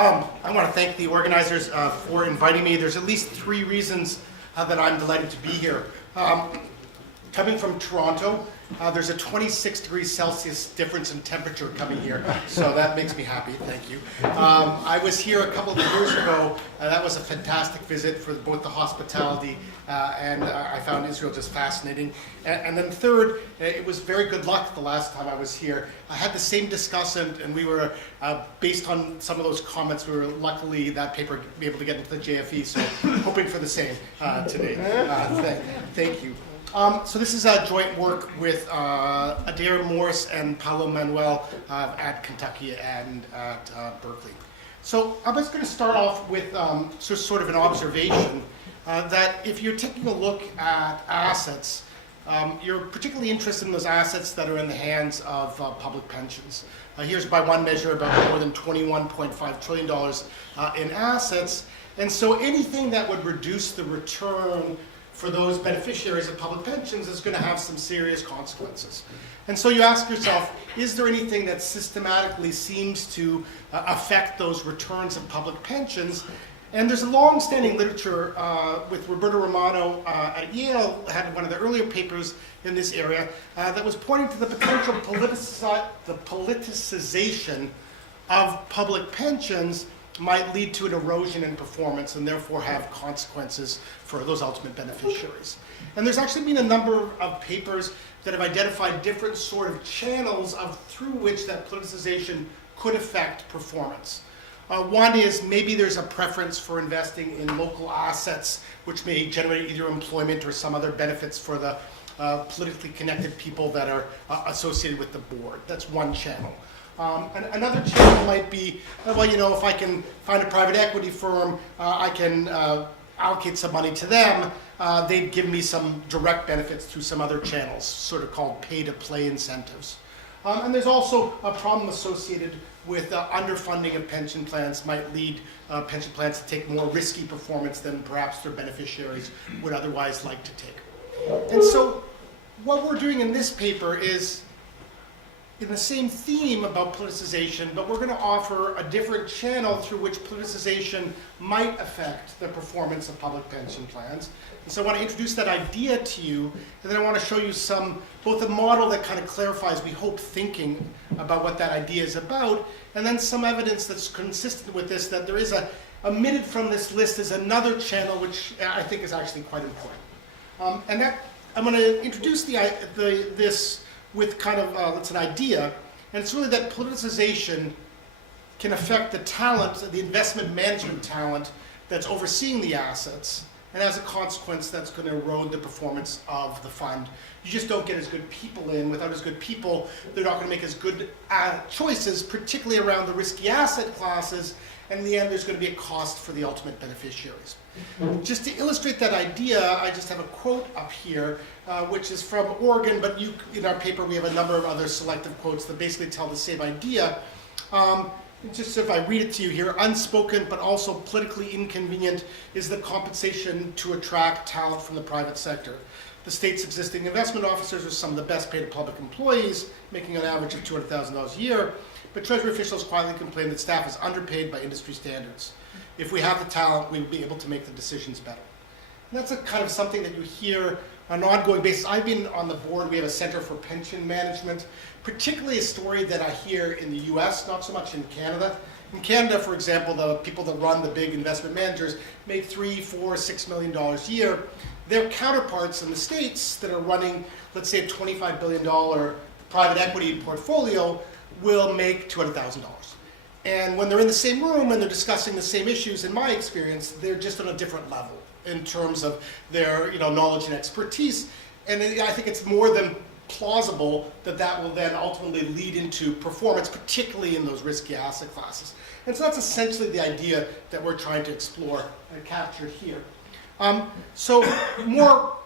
I want to thank the organizers for inviting me. There's at least 3 reasons that I'm delighted to be here. Coming from Toronto, there's a 26 degrees Celsius difference in temperature coming here, so that makes me happy, thank you. I was here a couple of years ago, that was a fantastic visit for both the hospitality and I found Israel just fascinating. And then third, it was very good luck the last time I was here. I had the same discussant and we were, based on some of those comments, we were luckily that paper be able to get into the JFE, so hoping for the same today. Thank you. So this is a joint work with Adair Morse and Paulo Manuel at Kentucky and at Berkeley. So I'm just going to start off with sort of an observation that if you're taking a look at assets, you're particularly interested in those assets that are in the hands of public pensions. Here's by one measure about more than $21.5 trillion in assets. And so anything that would reduce the return for those beneficiaries of public pensions is going to have some serious consequences. And so you ask yourself, is there anything that systematically seems to affect those returns of public pensions? And there's a long-standing literature with Roberto Romano at Yale, had one of the earlier papers in this area, that was pointing to the potential politicization of public pensions might lead to an erosion in performance and therefore have consequences for those ultimate beneficiaries. And there's actually been a number of papers that have identified different sort of channels through which that politicization could affect performance. One is maybe there's a preference for investing in local assets which may generate either employment or some other benefits for the politically connected people that are associated with the board. That's one channel. And another channel might be, well, you know, if I can find a private equity firm, I can allocate some money to them. They'd give me some direct benefits through some other channels, sort of called pay-to-play incentives. And there's also a problem associated with underfunding of pension plans might lead pension plans to take more risky performance than perhaps their beneficiaries would otherwise like to take. And so what we're doing in this paper is in the same theme about politicization, but we're going to offer a different channel through which politicization might affect the performance of public pension plans. And so I want to introduce that idea to you, and then I want to show you both a model that kind of clarifies, we hope, thinking about what that idea is about, and then some evidence that's consistent with this, that there is omitted from this list is another channel which I think is actually quite important. And that I'm going to introduce this with kind of, it's an idea, and it's really that politicization can affect the talent, the investment management talent that's overseeing the assets, and as a consequence, that's going to erode the performance of the fund. You just don't get as good people in. Without as good people, they're not going to make as good choices, particularly around the risky asset classes, and in the end, there's going to be a cost for the ultimate beneficiaries. Just to illustrate that idea, I just have a quote up here, which is from Oregon, but in our paper we have a number of other selective quotes that basically tell the same idea. Just if I read it to you here, unspoken but also politically inconvenient is the compensation to attract talent from the private sector. The state's existing investment officers are some of the best paid public employees, making an average of $200,000 a year, but Treasury officials quietly complain that staff is underpaid by industry standards. If we have the talent, we will be able to make the decisions better. And that's a kind of something that you hear on an ongoing basis. I've been on the board, we have a Center for Pension Management, particularly a story that I hear in the US, not so much in Canada. In Canada, for example, the people that run the big investment managers make $3, $4, $6 million a year. Their counterparts in the States that are running, let's say, a $25 billion private equity portfolio will make $200,000. And when they're in the same room and they're discussing the same issues, in my experience, they're just on a different level in terms of their knowledge and expertise. And I think it's more than plausible that that will then ultimately lead into performance, particularly in those risky asset classes. And so that's essentially the idea that we're trying to explore and capture here. So more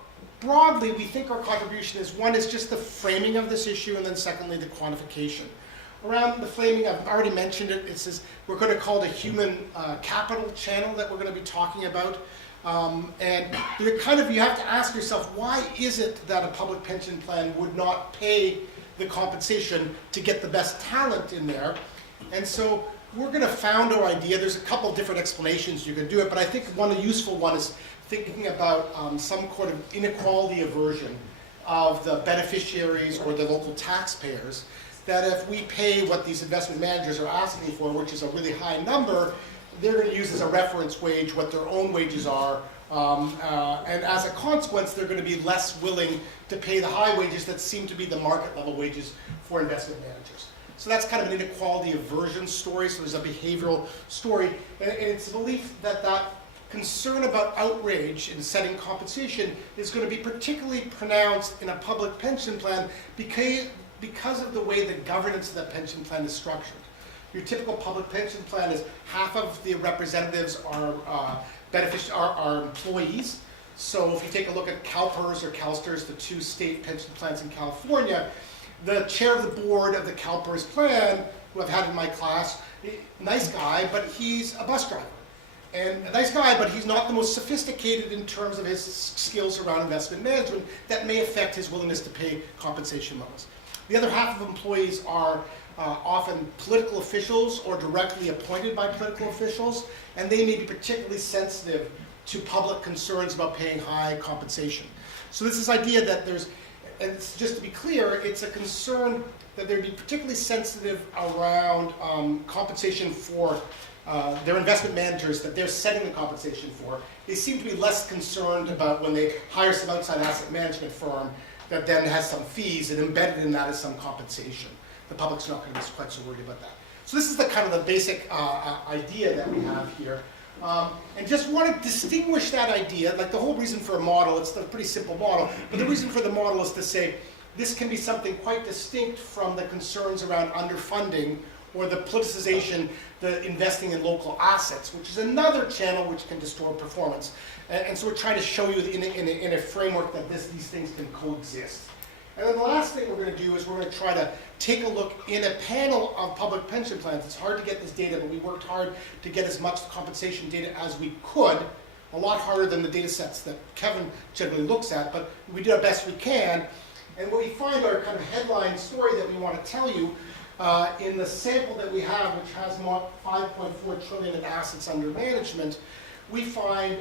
broadly, we think our contribution is, one is just the framing of this issue, and then secondly, the quantification. Around the framing, I've already mentioned it. It says we're going to call it a human capital channel that we're going to be talking about. And you have to ask yourself, why is it that a public pension plan would not pay the compensation to get the best talent in there? And so we're going to found our idea. There's a couple different explanations you can do it, but I think one useful one is thinking about some kind of inequality aversion of the beneficiaries or the local taxpayers, that if we pay what these investment managers are asking for, which is a really high number, they're going to use as a reference wage what their own wages are, and as a consequence, they're going to be less willing to pay the high wages that seem to be the market level wages for investment managers. So that's kind of an inequality aversion story, so there's a behavioral story, and it's a belief that that concern about outrage in setting compensation is going to be particularly pronounced in a public pension plan because of the way the governance of that pension plan is structured. Your typical public pension plan is half of the representatives are employees. So if you take a look at CalPERS or CalSTRS, the two state pension plans in California, the chair of the board of the CalPERS plan, who I've had in my class, nice guy, but he's a bus driver. And a nice guy, but he's not the most sophisticated in terms of his skills around investment management that may affect his willingness to pay compensation levels. The other half of employees are often political officials or directly appointed by political officials, and they may be particularly sensitive to public concerns about paying high compensation. So this is idea that there's, and just to be clear, it's a concern that they'd be particularly sensitive around compensation for their investment managers that they're setting the compensation for. They seem to be less concerned about when they hire some outside asset management firm that then has some fees, and embedded in that is some compensation. The public's not going to be quite so worried about that. So this is the kind of the basic idea that we have here. And just want to distinguish that idea, like the whole reason for a model, it's a pretty simple model, but the reason for the model is to say this can be something quite distinct from the concerns around underfunding or the politicization, the investing in local assets, which is another channel which can distort performance. And so we're trying to show you in a framework that these things can coexist. And then the last thing we're going to do is we're going to try to take a look in a panel of public pension plans. It's hard to get this data, but we worked hard to get as much compensation data as we could, a lot harder than the data sets that Kevin generally looks at, but we did our best we can. And what we find our kind of headline story that we want to tell you in the sample that we have, which has 5.4 trillion in assets under management, we find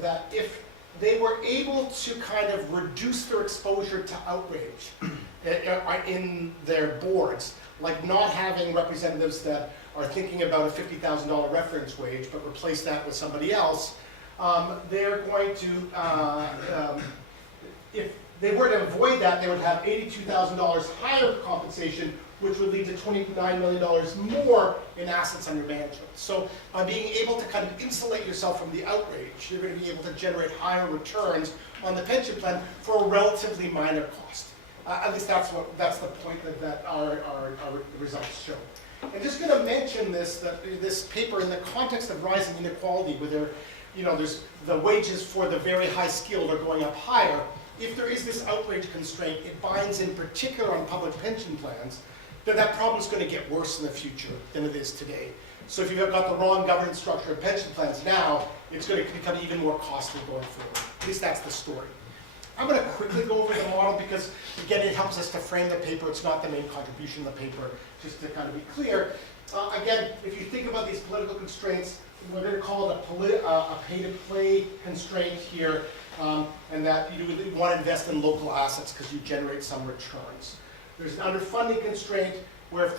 that if they were able to kind of reduce their exposure to outrage in their boards, like not having representatives that are thinking about a $50,000 reference wage, but replace that with somebody else, they're going to, if they were to avoid that, they would have $82,000 higher compensation, which would lead to $29 million more in assets under management. So by being able to kind of insulate yourself from the outrage, you're going to be able to generate higher returns on the pension plan for a relatively minor cost. At least that's the point that our results show. I'm just going to mention this paper in the context of rising inequality, where there's the wages for the very high skilled are going up higher. If there is this outrage constraint, it binds in particular on public pension plans, that problem is going to get worse in the future than it is today. So if you've got the wrong governance structure of pension plans now, it's going to become even more costly going forward. At least that's the story. I'm going to quickly go over the model because, again, it helps us to frame the paper. It's not the main contribution of the paper, just to kind of be clear. Again, if you think about these political constraints, we're going to call it a pay-to-play constraint here, and that you want to invest in local assets because you generate some returns. There's an underfunding constraint where if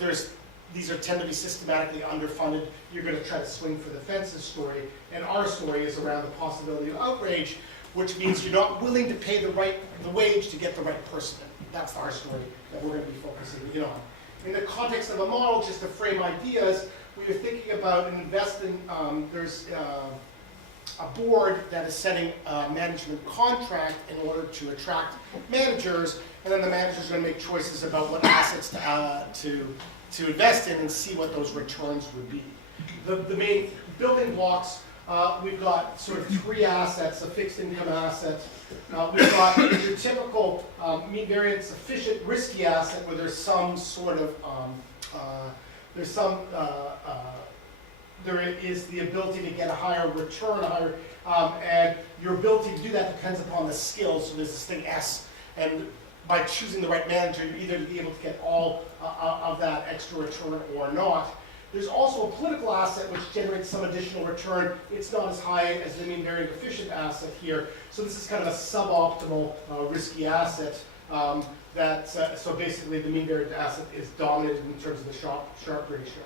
these tend to be systematically underfunded, you're going to try to swing for the fences story. And our story is around the possibility of outrage, which means you're not willing to pay the wage to get the right person in. That's our story that we're going to be focusing in on. In the context of a model, just to frame ideas, we were thinking about investing, there's a board that is setting a management contract in order to attract managers, and then the managers are going to make choices about what assets to invest in and see what those returns would be. The main building blocks, we've got sort of three assets: a fixed income asset. We've got your typical mean variance efficient risky asset where there's some sort of there is the ability to get a higher return, and your ability to do that depends upon the skills. So there's this thing S, and by choosing the right manager, you're either be able to get all of that extra return or not. There's also a political asset which generates some additional return. It's not as high as the mean varied efficient asset here. So this is kind of a suboptimal risky asset. So basically the mean varied asset is dominant in terms of the Sharpe ratio.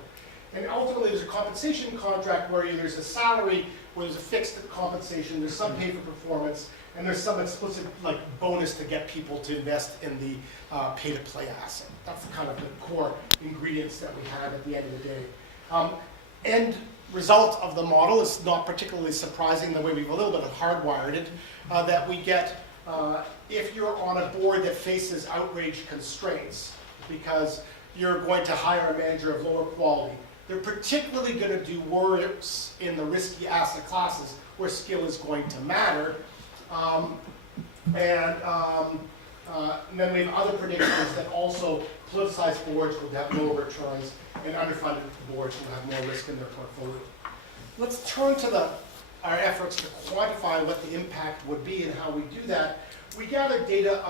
And ultimately there's a compensation contract where there's a salary, where there's a fixed compensation, there's some pay for performance, and there's some explicit bonus to get people to invest in the pay-to-play asset. That's kind of the core ingredients that we have at the end of the day. End result of the model is not particularly surprising the way we've a little bit hardwired it, that we get if you're on a board that faces outrage constraints, because you're going to hire a manager of lower quality. They're particularly going to do worse in the risky asset classes where skill is going to matter. And then we have other predictions that also politicized boards will have lower returns and underfunded boards will have more risk in their portfolio. Let's turn to our efforts to quantify what the impact would be and how we do that. We gathered data,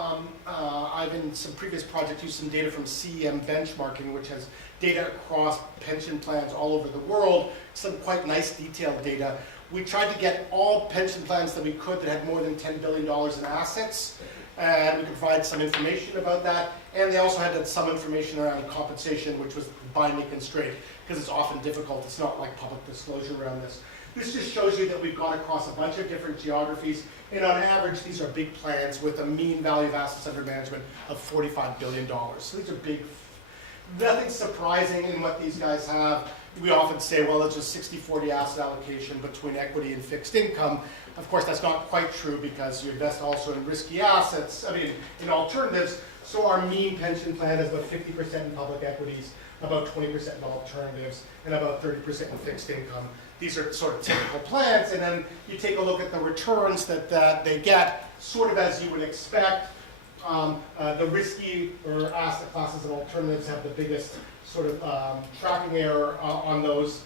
I've in some previous projects used some data from CEM benchmarking, which has data across pension plans all over the world, some quite nice detailed data. We tried to get all pension plans that we could that had more than $10 billion in assets, and we could provide some information about that. And they also had some information around compensation, which was binding constraint, because it's often difficult. It's not like public disclosure around this. This just shows you that we've gone across a bunch of different geographies, and on average, these are big plans with a mean value of assets under management of $45 billion. So these are big. Nothing surprising in what these guys have. We often say, well, it's a 60-40 asset allocation between equity and fixed income. Of course, that's not quite true because you invest also in risky assets, in alternatives. So our mean pension plan is about 50% in public equities, about 20% in alternatives, and about 30% in fixed income. These are sort of typical plans, and then you take a look at the returns that they get, sort of as you would expect. The risky or asset classes and alternatives have the biggest sort of tracking error on those,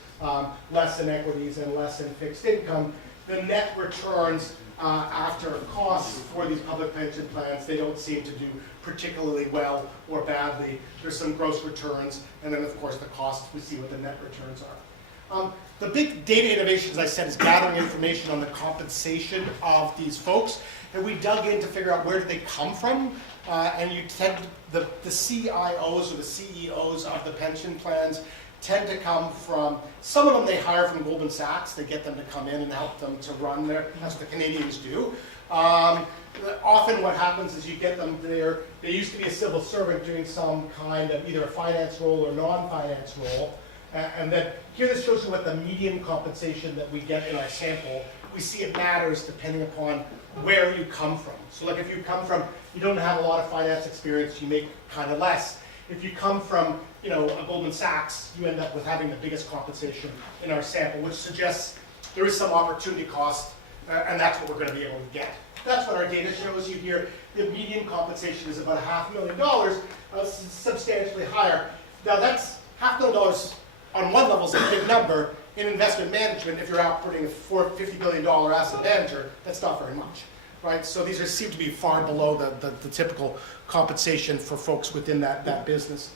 less in equities and less in fixed income. The net returns after costs for these public pension plans, they don't seem to do particularly well or badly. There's some gross returns, and then of course the costs, we see what the net returns are. The big data innovation, as I said, is gathering information on the compensation of these folks. And we dug in to figure out where do they come from. And you tend to, the CIOs or the CEOs of the pension plans tend to come from, some of them they hire from Goldman Sachs. They get them to come in and help them to run there. That's what the Canadians do. Often what happens is you get them there. They used to be a civil servant doing some kind of either a finance role or non-finance role. And then here this shows you what the median compensation that we get in our sample. We see it matters depending upon where you come from. So like if you come from, you don't have a lot of finance experience, you make kind of less. If you come from, a Goldman Sachs, you end up with having the biggest compensation in our sample, which suggests there is some opportunity cost, and that's what we're going to be able to get. That's what our data shows you here. The median compensation is about $500,000, substantially higher. Now that's $500,000 on one level is a big number. In investment management, if you're outputting a $50 billion asset manager, that's not very much, right? So these seem to be far below the typical compensation for folks within that business.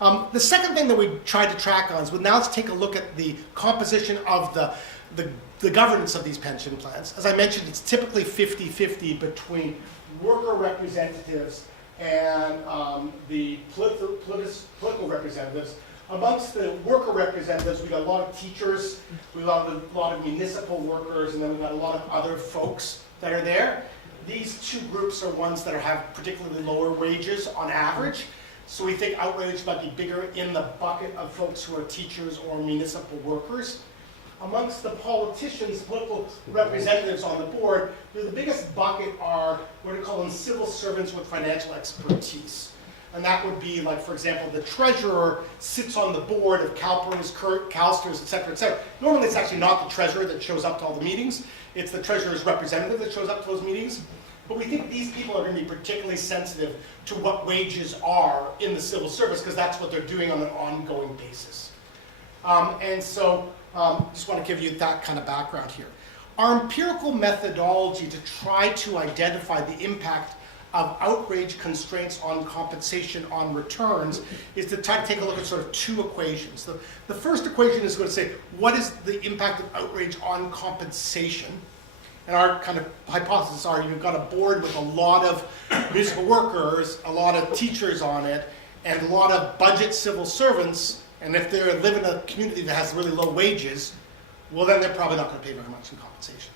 The second thing that we tried to track on is, now let's take a look at the composition of the governance of these pension plans. As I mentioned, it's typically 50-50 between worker representatives and the political representatives. Amongst the worker representatives, we got a lot of teachers, we got a lot of municipal workers, and then we got a lot of other folks that are there. These two groups are ones that have particularly lower wages on average. So we think outrage might be bigger in the bucket of folks who are teachers or municipal workers. Amongst the politicians, political representatives on the board, the biggest bucket are what we call them civil servants with financial expertise. And that would be like, for example, the treasurer sits on the board of CalPERS, CalSTRS, et cetera, et cetera. Normally it's actually not the treasurer that shows up to all the meetings. It's the treasurer's representative that shows up to those meetings. But we think these people are going to be particularly sensitive to what wages are in the civil service, because that's what they're doing on an ongoing basis. And so just want to give you that kind of background here. Our empirical methodology to try to identify the impact of outrage constraints on compensation on returns is to try to take a look at sort of two equations. The first equation is going to say, what is the impact of outrage on compensation? And our kind of hypothesis are you've got a board with a lot of municipal workers, a lot of teachers on it, and a lot of budget civil servants, and if they live in a community that has really low wages, well then they're probably not going to pay very much in compensation.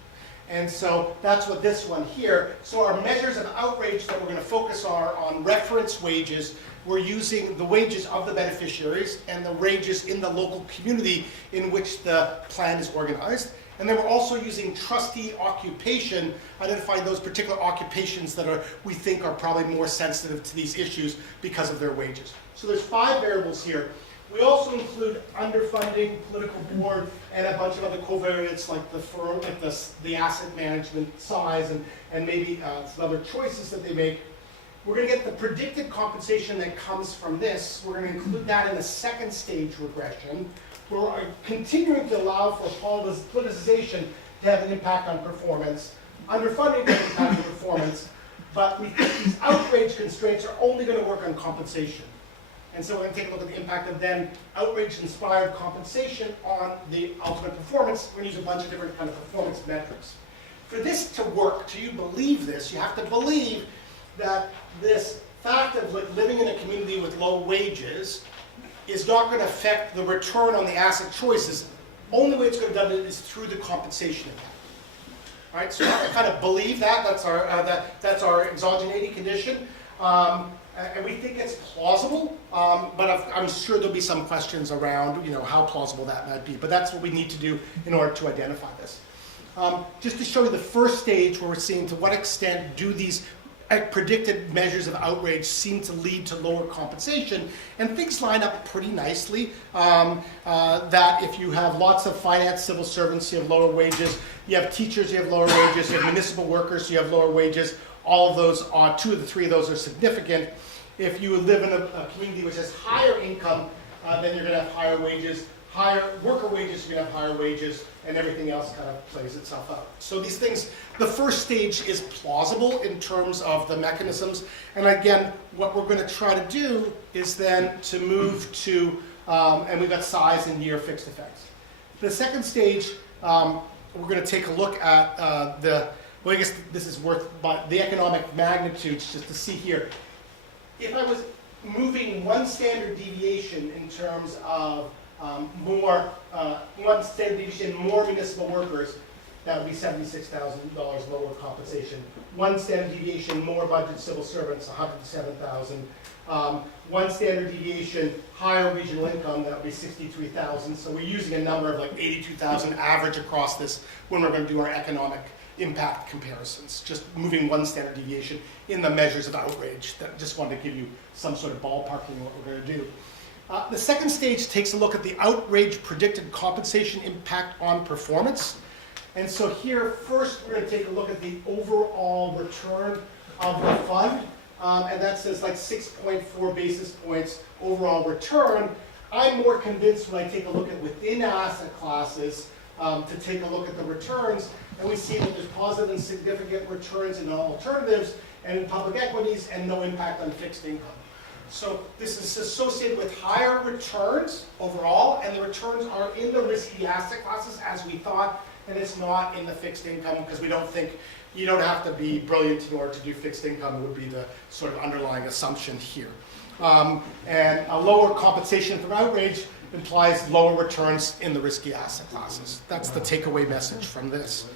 And so that's what this one here. So our measures of outrage that we're going to focus on reference wages. We're using the wages of the beneficiaries and the wages in the local community in which the plan is organized. And then we're also using trustee occupation, identifying those particular occupations that we think are probably more sensitive to these issues because of their wages. So there's 5 variables here. We also include underfunding, political board, and a bunch of other covariates like the firm, like the asset management size, and maybe some other choices that they make. We're going to get the predicted compensation that comes from this. We're going to include that in the second stage regression. We're continuing to allow for politicization to have an impact on performance, underfunding to have an impact on performance, but we think these outrage constraints are only going to work on compensation. And so we're going to take a look at the impact of then outrage-inspired compensation on the ultimate performance. We're going to use a bunch of different kind of performance metrics. For this to work, to you believe this, you have to believe that this fact of living in a community with low wages is not going to affect the return on the asset choices. Only way it's going to be done is through the compensation impact. All right, so you have to kind of believe that. That's our exogenating condition. And we think it's plausible, but I'm sure there'll be some questions around, how plausible that might be. But that's what we need to do in order to identify this. Just to show you the first stage where we're seeing to what extent do these predicted measures of outrage seem to lead to lower compensation, and things line up pretty nicely. That if you have lots of finance civil servants, you have lower wages. You have teachers, you have lower wages. You have municipal workers, you have lower wages. All of those, 2 of the 3 of those are significant. If you live in a community which has higher income, then you're going to have higher wages. Higher worker wages, you're going to have higher wages, and everything else kind of plays itself out. So these things, the first stage is plausible in terms of the mechanisms. And again, what we're going to try to do is then to move to, and we've got size and year fixed effects. The second stage, we're going to take a look at well, I guess this is worth the economic magnitudes just to see here. If I was moving 1 standard deviation in terms of more municipal workers, that would be $76,000 lower compensation. 1 standard deviation more budget civil servants, $107,000. 1 standard deviation higher regional income, that would be $63,000. So we're using a number of like 82,000 average across this when we're going to do our economic impact comparisons, just moving 1 standard deviation in the measures of outrage. That just wanted to give you some sort of ballparking of what we're going to do. The second stage takes a look at the outrage predicted compensation impact on performance. And so here, first, we're going to take a look at the overall return of the fund. And that says like 6.4 basis points overall return. I'm more convinced when I take a look at within asset classes to take a look at the returns. And we see that there's positive and significant returns in alternatives and in public equities and no impact on fixed income. So this is associated with higher returns overall, and the returns are in the risky asset classes as we thought, and it's not in the fixed income because we don't think you don't have to be brilliant in order to do fixed income would be the sort of underlying assumption here. And a lower compensation from outrage implies lower returns in the risky asset classes. That's the takeaway message from this.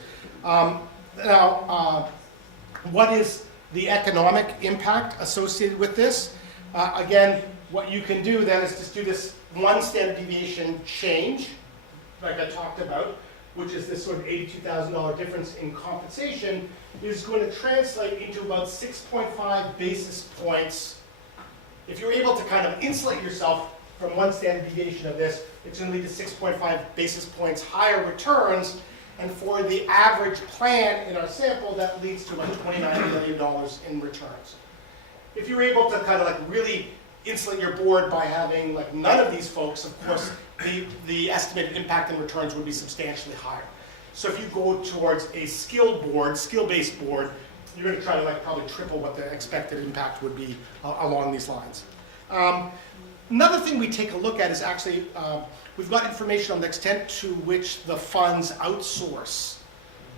Now, what is the economic impact associated with this? Again, what you can do then is just do this 1 standard deviation change, like I talked about, which is this sort of $82,000 difference in compensation, is going to translate into about 6.5 basis points. If you're able to kind of insulate yourself from 1 standard deviation of this, it's going to lead to 6.5 basis points higher returns. And for the average plan in our sample, that leads to about $29 million in returns. If you're able to kind of like really insulate your board by having like none of these folks, of course, the estimated impact in returns would be substantially higher. So if you go towards a skill-based board, you're going to try to like probably triple what the expected impact would be along these lines. Another thing we take a look at is actually, we've got information on the extent to which the funds outsource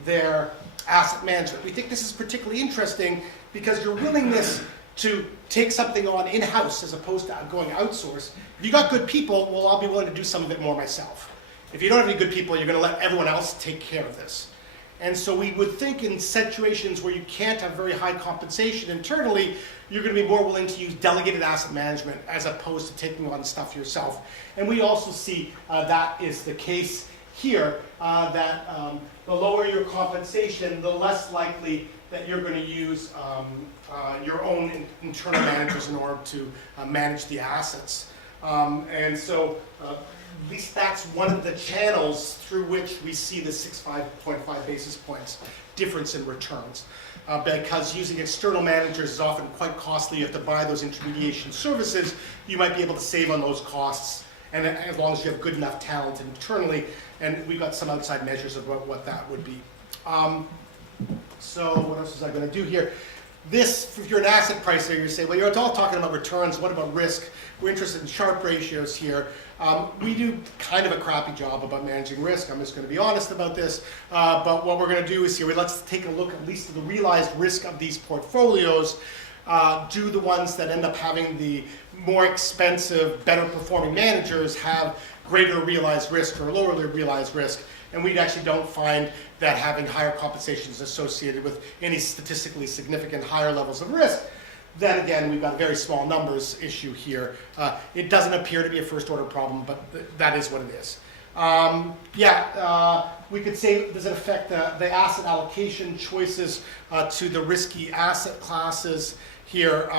their asset management. We think this is particularly interesting because your willingness to take something on in-house as opposed to going outsource. If you got good people, well, I'll be willing to do some of it more myself. If you don't have any good people, you're going to let everyone else take care of this. And so we would think in situations where you can't have very high compensation internally, you're going to be more willing to use delegated asset management as opposed to taking on stuff yourself. And we also see that is the case here, that the lower your compensation, the less likely that you're going to use your own internal managers in order to manage the assets. And so at least that's one of the channels through which we see the 6.5 basis points difference in returns. Because using external managers is often quite costly. You have to buy those intermediation services. You might be able to save on those costs, and as long as you have good enough talent internally. And we've got some outside measures of what that would be. So what else was I going to do here? This, if you're an asset pricer, you say, well, you're all talking about returns. What about risk? We're interested in Sharpe ratios here. We do kind of a crappy job about managing risk. I'm just going to be honest about this. But what we're going to do is here, let's take a look at least at the realized risk of these portfolios. Do the ones that end up having the more expensive, better performing managers have greater realized risk or lower realized risk? And we actually don't find that having higher compensation is associated with any statistically significant higher levels of risk. Then again, we've got a very small numbers issue here. It doesn't appear to be a first order problem, but that is what it is. We could say, does it affect the asset allocation choices to the risky asset classes here?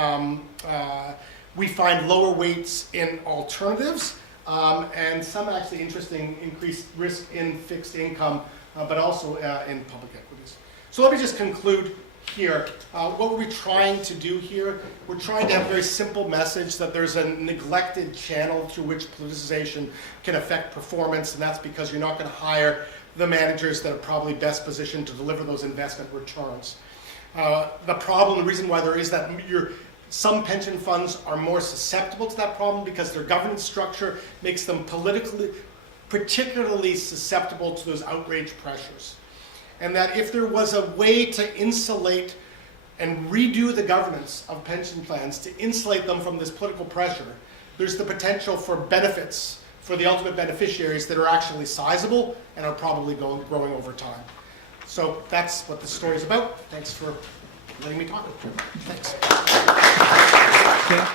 We find lower weights in alternatives. And some actually interesting increased risk in fixed income, but also in public equities. So let me just conclude here. What were we trying to do here? We're trying to have a very simple message that there's a neglected channel through which politicization can affect performance, and that's because you're not going to hire the managers that are probably best positioned to deliver those investment returns. The reason why there is that, some pension funds are more susceptible to that problem because their governance structure makes them particularly susceptible to those outrage pressures. And that if there was a way to insulate and redo the governance of pension plans to insulate them from this political pressure, there's the potential for benefits for the ultimate beneficiaries that are actually sizable and are probably growing over time. So that's what this story is about. Thanks for letting me talk. Thanks.